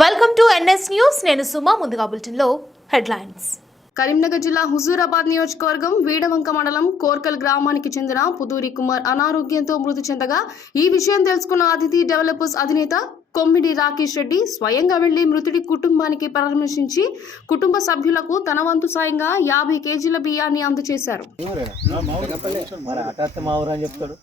Welcome to NS news నేను సుమా ముందుగా బులెటిన్లో హెడ్లైన్స్ కరీంనగర్ జిల్లా హుజూరాబాద్ నియోజకవర్గం వీడవంక మండలం కోర్కల్ గ్రామానికి చెందిన పుదూరి కుమార్ అనారోగ్యంతో మృతి చెందగా ఈ విషయం తెలుసుకున్న అతిథి డెవలపర్స్ అధినేత కొమ్మిడి రాకేష్ రెడ్డి స్వయంగా వెళ్ళి మృతుడి కుటుంబానికి పరామర్శించి కుటుంబ సభ్యులకు తన వంతు సాయంగా యాభై కేజీల బియ్యాన్ని అందజేశారు. చెప్తాడు.